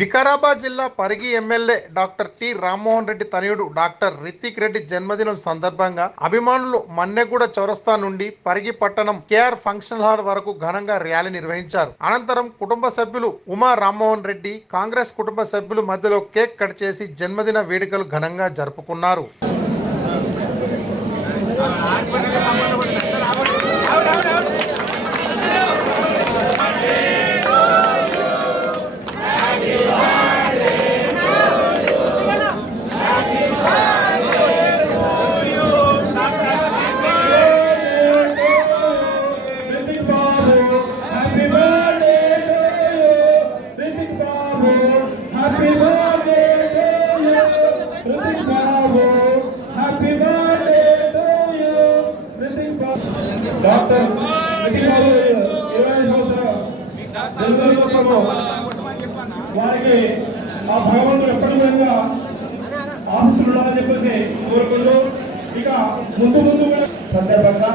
వికారాబాద్ జిల్లా Parigi MLA doctor T Rammohan Reddy తనయుడు doctor Hrithik Reddy జన్మదినం సందర్భంగా అభిమానులు మన్నెగూడ చౌరస్తా నుండి పరిగి పట్టణం కేఆర్ ఫంక్షన్ హాల్ వరకు ఘనంగా ర్యాలీ నిర్వహించారు. అనంతరం కుటుంబ సభ్యులు ఉమా రామ్మోహన్ రెడ్డి కాంగ్రెస్ కుటుంబ సభ్యులు మధ్యలో కేక్ కట్ చేసి జన్మదిన వేడుకలు ఘనంగా జరుపుకున్నారు. డాక్టర్ వారికి ఆ భగవంతుడు ఎప్పటి విధంగా ఆశిస్తున్నారని చెప్పేసి కోరుకుంటూ ఇక ముందు సందర్భంగా